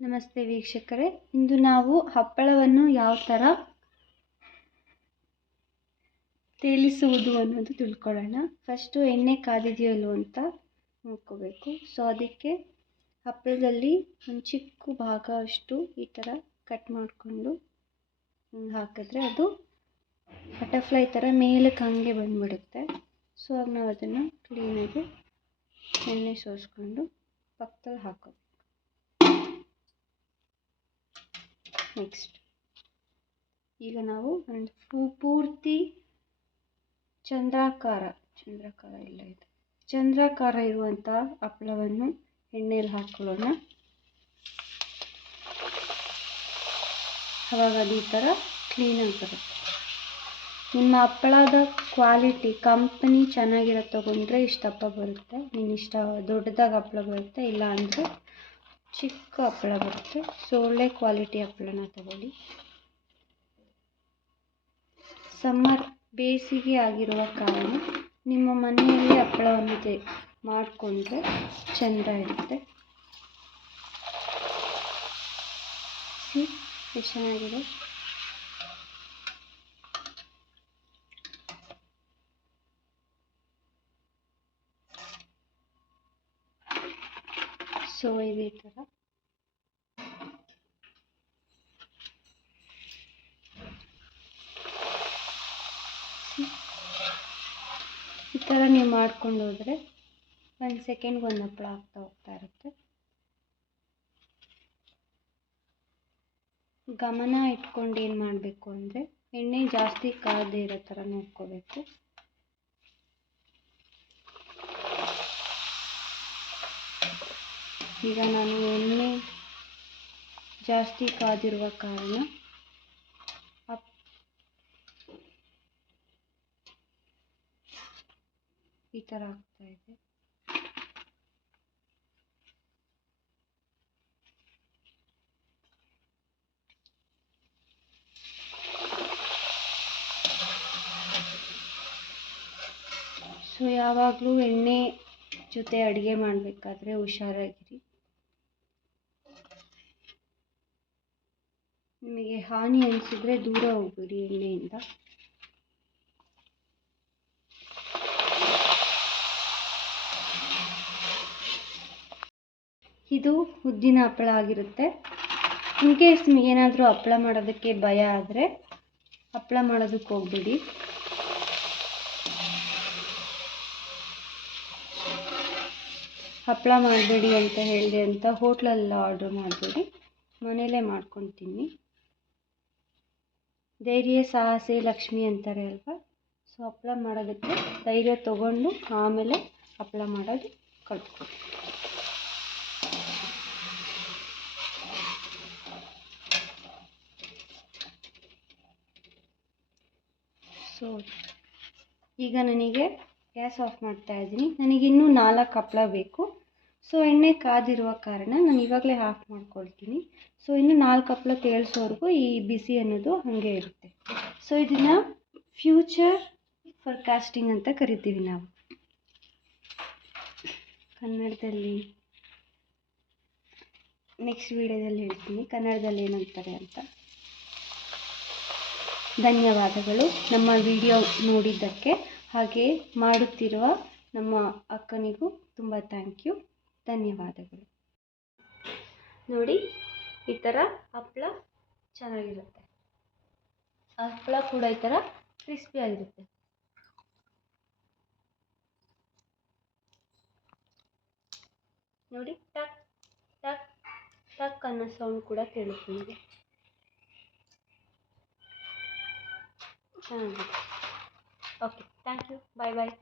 ನಮಸ್ತೆ ವೀಕ್ಷಕರೇ. ಇಂದು ನಾವು ಹಪ್ಪಳವನ್ನು ಯಾವ ಥರ ತೇಲಿಸುವುದು ಅನ್ನೋದು ತಿಳ್ಕೊಳ್ಳೋಣ. ಫಸ್ಟು ಎಣ್ಣೆ ಕಾದಿದೆಯೋ ಇಲ್ವೋ ಅಂತ ನೋಡ್ಕೋಬೇಕು. ಸೊ ಅದಕ್ಕೆ ಹಪ್ಪಳದಲ್ಲಿ ಒಂದು ಚಿಕ್ಕ ಭಾಗ ಅಷ್ಟು ಈ ಥರ ಕಟ್ ಮಾಡಿಕೊಂಡು ಹಾಕಿದ್ರೆ ಅದು ಬಟರ್ಫ್ಲೈ ಥರ ಮೇಲಕ್ಕೆ ಹಾಗೆ ಬಂದುಬಿಡುತ್ತೆ. ಸೊ ಆಗ ನಾವು ಅದನ್ನು ಕ್ಲೀನಾಗಿ ಎಣ್ಣೆ ಸೋಸ್ಕೊಂಡು ಪಕ್ಕದಲ್ಲಿ ಹಾಕೋದು ನೆಕ್ಸ್ಟ್ ಈಗ ನಾವು ಪೂರ್ತಿ ಚಂದ್ರಾಕಾರ ಚಂದ್ರಾಕಾರ ಇಲ್ಲ ಇದು ಚಂದ್ರಾಕಾರ ಇರುವಂಥ ಹಪ್ಪಳವನ್ನು ಎಣ್ಣೆಯಲ್ಲಿ ಹಾಕ್ಕೊಳ್ಳೋಣ ಅವಾಗ ಅದು ಈ ಥರ ಕ್ಲೀನಾಗಿ ಬರುತ್ತೆ ನಿಮ್ಮ ಹಪ್ಪಳದ ಕ್ವಾಲಿಟಿ ಕಂಪ್ನಿ ಚೆನ್ನಾಗಿರೋ ತೊಗೊಂಡ್ರೆ ಇಷ್ಟು ಹಪ್ಪ ಬರುತ್ತೆ. ಇಷ್ಟ ದೊಡ್ಡದಾಗಿ ಹಪ್ಪಳ ಬರುತ್ತೆ, ಇಲ್ಲ ಅಂದರೆ ಚಿಕ್ಕ ಹಪ್ಪಳ ಬರುತ್ತೆ. ಸೊ ಒಳ್ಳೆ ಕ್ವಾಲಿಟಿ ಹಪ್ಪಳನ ತಗೊಳ್ಳಿ. ಸಮ್ಮರ್ ಬೇಸಿಗೆ ಆಗಿರುವ ಕಾರಣ ನಿಮ್ಮ ಮನೆಯಲ್ಲಿ ಹಪ್ಪಳವನ್ನು ತೆ, ಮಾಡಿಕೊಂಡ್ರೆ ಚೆಂದ ಇರುತ್ತೆ. ಎಷ್ಟು ಚೆನ್ನಾಗಿದೆ ಸೊ ಇದೇ ಥರ ಈ ಥರ ನೀವು ಮಾಡ್ಕೊಂಡು ಹೋದರೆ ಒಂದು ಸೆಕೆಂಡ್ಗೆ ಒಂದು ಹಪ್ಪಳ ಆಗ್ತಾ ಹೋಗ್ತಾ ಇರುತ್ತೆ. ಗಮನ ಇಟ್ಕೊಂಡು ಏನು ಮಾಡಬೇಕು ಅಂದರೆ ಎಣ್ಣೆ ಜಾಸ್ತಿ ಕಾದೇ ಇರೋ ಥರ ನೋಡ್ಕೋಬೇಕು. ಈಗ ನಾನು ಎಣ್ಣೆ ಜಾಸ್ತಿ ಕಾದಿರುವ ಕಾರಣ ಈ ಥರ ಆಗ್ತಾ ಇದೆ. ಸೊ ಯಾವಾಗಲೂ ಎಣ್ಣೆ ಜೊತೆ ಅಡುಗೆ ಮಾಡಬೇಕಾದ್ರೆ ಹುಷಾರಾಗಿರಿ. ನಿಮಗೆ ಹಾನಿ ಅನಿಸಿದ್ರೆ ದೂರ ಹೋಗ್ಬಿಡಿ ಎಣ್ಣೆಯಿಂದ. ಇದು ಉದ್ದಿನ ಹಪ್ಪಳ ಆಗಿರುತ್ತೆ. ಇನ್ ಕೇಸ್ ನಿಮಗೇನಾದರೂ ಹಪ್ಪಳ ಮಾಡೋದಕ್ಕೆ ಭಯ ಆದರೆ ಹಪ್ಪಳ ಮಾಡೋದಕ್ಕೆ ಹೋಗ್ಬಿಡಿ. ಹಪ್ಪಳ ಮಾಡಬೇಡಿ ಅಂತ ಹೇಳಿದೆ ಅಂತ ಹೋಟ್ಲಲ್ಲಿ ಆರ್ಡ್ರ್ ಮಾಡಬೇಡಿ. ಮನೇಲೇ ಮಾಡ್ಕೊತೀನಿ. ಧೈರ್ಯ, ಸಾಹಸಿ, ಲಕ್ಷ್ಮಿ ಅಂತಾರೆ ಅಲ್ವಾ? ಸೊ ಹಪ್ಪಳ ಮಾಡೋದಕ್ಕೆ ಧೈರ್ಯ ತೊಗೊಂಡು ಆಮೇಲೆ ಹಪ್ಪಳ ಮಾಡೋದು ಕಲ್ತ್ಕೊಳ್ಳಿ ಸೊ ಈಗ ನನಗೆ ಗ್ಯಾಸ್ ಆಫ್ ಮಾಡ್ತಾ ಇದ್ದೀನಿ. ನನಗಿನ್ನೂ ನಾಲ್ಕು ಹಪ್ಪಳ ಬೇಕು. ಸೊ ಎಣ್ಣೆ ಕಾದಿರುವ ಕಾರಣ ನಾನು ಇವಾಗಲೇ ಆಫ್ ಮಾಡ್ಕೊಳ್ತೀನಿ. ಸೊ ಇನ್ನು ನಾಲ್ಕು ಹಪ್ಪಳ ತೇಳ್ಸೋವರೆಗೂ ಈ ಬಿಸಿ ಅನ್ನೋದು ಹಾಗೆ ಇರುತ್ತೆ. ಸೊ ಇದನ್ನು ಫ್ಯೂಚರ್ ಫಾರ್ಕಾಸ್ಟಿಂಗ್ ಅಂತ ಕರಿತೀವಿ ನಾವು. ಕನ್ನಡದಲ್ಲಿ ನೆಕ್ಸ್ಟ್ ವೀಡಿಯೋದಲ್ಲಿ ಹೇಳ್ತೀನಿ. ಕನ್ನಡದಲ್ಲಿ ಏನಂತಾರೆ ಅಂತ. ಧನ್ಯವಾದಗಳು. ನಮ್ಮ ವಿಡಿಯೋ ನೋಡಿದ್ದಕ್ಕೆ ಹಾಗೆ ಮಾಡುತ್ತಿರುವ ನಮ್ಮ ಅಕ್ಕನಿಗೂ ತುಂಬ ಥ್ಯಾಂಕ್ ಯು ಧನ್ಯವಾದಗಳು. ನೋಡಿ, ಈ ಥರ ಹಪ್ಪಳ ಚೆನ್ನಾಗಿರುತ್ತೆ. ಹಪ್ಪಳ ಕೂಡ ಈ ಥರ ಕ್ರಿಸ್ಪಿಯಾಗಿರುತ್ತೆ ನೋಡಿ, ಟಕ್ ಟಕ್ ಟಕ್ ಅನ್ನೋ ಸೌಂಡ್ ಕೂಡ ಕೇಳುತ್ತೆ ನಿಮಗೆ. ಚೆನ್ನಾಗಿದೆ. Okay thank you bye bye